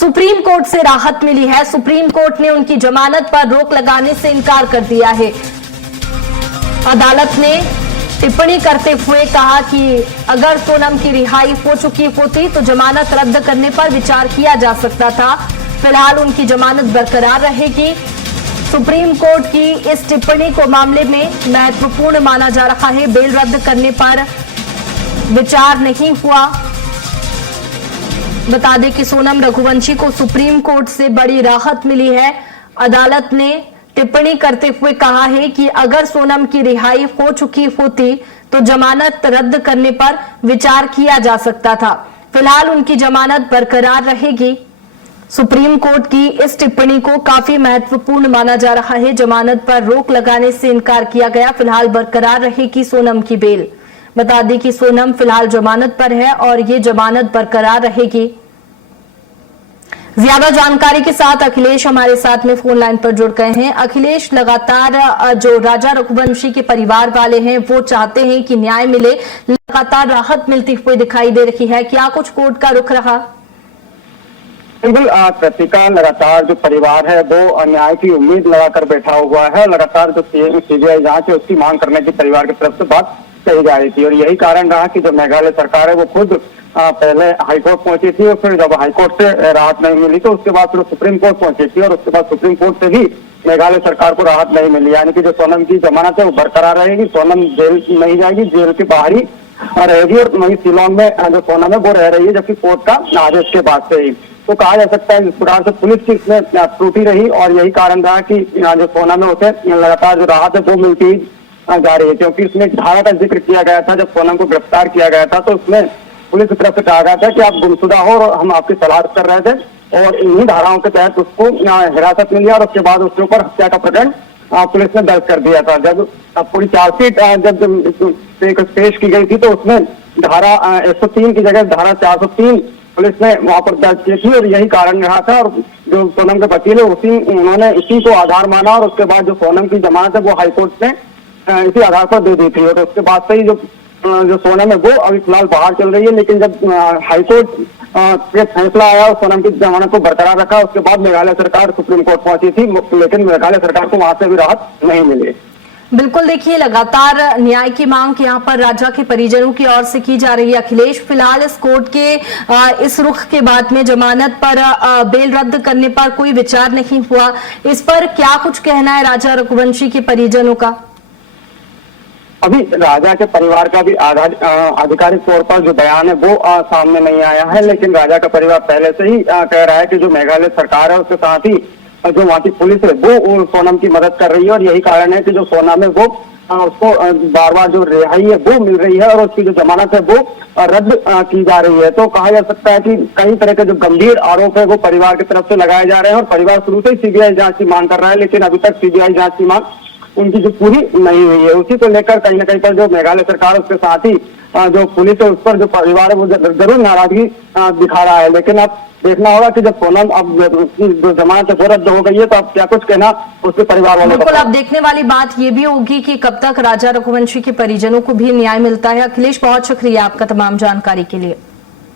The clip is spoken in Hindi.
सुप्रीम कोर्ट से राहत मिली है। सुप्रीम कोर्ट ने उनकी जमानत पर रोक लगाने से इनकार कर दिया है। अदालत ने टिप्पणी करते हुए कहा कि अगर सोनम की रिहाई हो चुकी होती तो जमानत रद्द करने पर विचार किया जा सकता था। फिलहाल उनकी जमानत बरकरार रहेगी। सुप्रीम कोर्ट की इस टिप्पणी को मामले में महत्वपूर्ण माना जा रहा है। बेल रद्द करने पर विचार नहीं हुआ। बता दें कि सोनम रघुवंशी को सुप्रीम कोर्ट से बड़ी राहत मिली है। अदालत ने टिप्पणी करते हुए कहा है कि अगर सोनम की रिहाई हो चुकी होती तो जमानत रद्द करने पर विचार किया जा सकता था। फिलहाल उनकी जमानत बरकरार रहेगी। सुप्रीम कोर्ट की इस टिप्पणी को काफी महत्वपूर्ण माना जा रहा है। जमानत पर रोक लगाने से इनकार किया गया। फिलहाल बरकरार रहेगी सोनम की बेल। बता दें कि सोनम फिलहाल जमानत पर है और ये जमानत बरकरार रहेगी। ज्यादा जानकारी के साथ अखिलेश हमारे साथ में फोन लाइन पर जुड़ गए हैं। अखिलेश, लगातार जो राजा रघुवंशी के परिवार वाले हैं वो चाहते हैं कि न्याय मिले, लगातार राहत मिलती हुई दिखाई दे रही है, क्या कुछ कोर्ट का रुख रहा? बिल्कुल कृतिका, लगातार जो परिवार है वो न्याय की उम्मीद लगाकर बैठा हुआ है। लगातार जो सीबीआई जांच है उसकी मांग करने की परिवार की तरफ से बात कही जा रही थी और यही कारण रहा कि जो मेघालय सरकार है वो खुद पहले हाईकोर्ट पहुंची थी और फिर जब हाईकोर्ट से राहत नहीं मिली तो उसके बाद फिर सुप्रीम कोर्ट पहुंची थी और उसके बाद सुप्रीम कोर्ट से भी मेघालय सरकार को राहत नहीं मिली। यानी कि जो सोनम की जमानत है वो बरकरार रहेगी। सोनम जेल नहीं जाएगी, जेल के बाहर ही रहेगी और वहीं शिलोंग में जो सोनम है वो रह रही है, जबकि कोर्ट का आदेश के बाद से ही। तो कहा जा सकता है इस प्रकार से पुलिस की इसमें त्रुटि रही और यही कारण रहा कि जो सोनम है उसे लगातार जो राहत है वो मिलती जा रही है, क्योंकि उसमें एक धारा का जिक्र किया गया था। जब सोनम को गिरफ्तार किया गया था तो उसमें पुलिस की तरफ से कहा गया था कि आप गुमशुदा हो और हम आपकी तलाश कर रहे थे और इन्हीं धाराओं के तहत उसको हिरासत में लिया और उसके बाद उसके ऊपर हत्या का प्रकरण पुलिस ने दर्ज कर दिया था। जब पूरी चार्जशीट जब पेश की गई थी तो उसमें धारा 103 की जगह धारा 403 पुलिस ने वहां पर दर्ज की थी और यही कारण रहा था। और जो सोनम के वकील है उन्होंने इसी को आधार माना और उसके बाद जो सोनम की जमानत है वो हाईकोर्ट ने इसी आधार पर दे दी थी और उसके बाद से ही जो सोनम है वो अभी फिलहाल बाहर चल रही है। लेकिन जब हाईकोर्ट के फैसला आया और सोनम की जमानत को बरकरार रखा उसके बाद मेघालय सरकार सुप्रीम कोर्ट पहुंची थी, लेकिन मेघालय सरकार को वहां से भी राहत नहीं मिली। बिल्कुल, देखिए लगातार न्याय की मांग यहाँ पर राजा के परिजनों की ओर से की जा रही है। अखिलेश, फिलहाल इस कोर्ट के इस रुख के बाद में जमानत पर बेल रद्द करने पर कोई विचार नहीं हुआ। इस पर क्या कुछ कहना है राजा रघुवंशी के परिजनों का? अभी राजा के परिवार का भी आधिकारिक तौर पर जो बयान है वो सामने नहीं आया है, लेकिन राजा का परिवार पहले से ही कह रहा है कि जो मेघालय सरकार है उसके साथ ही जो वहाँ की पुलिस है वो सोनम की मदद कर रही है और यही कारण है कि जो सोनम है वो उसको बार बार जो रिहाई है वो मिल रही है और उसकी जो जमानत है वो रद्द की जा रही है। तो कहा जा सकता है कि कई तरह के जो गंभीर आरोप है वो परिवार की तरफ से लगाए जा रहे हैं और परिवार शुरू से ही सीबीआई जांच की मांग कर रहा है, लेकिन अभी तक सीबीआई जांच की मांग उनकी जो पूरी नहीं हुई है। उसी को लेकर कहीं ना कहीं पर जो मेघालय सरकार उसके साथ ही जो पुलिस है उस पर जो परिवार है वो जरूर नाराजगी दिखा रहा है। लेकिन अब देखना होगा कि जब सोनम अब जो जमानत है रद्द हो गई है तो अब क्या कुछ कहना उसके परिवार वालों को। बिल्कुल, अब देखने वाली बात ये भी होगी कि कब तक राजा रघुवंशी के परिजनों को भी न्याय मिलता है। अखिलेश, बहुत शुक्रिया आपका तमाम जानकारी के लिए।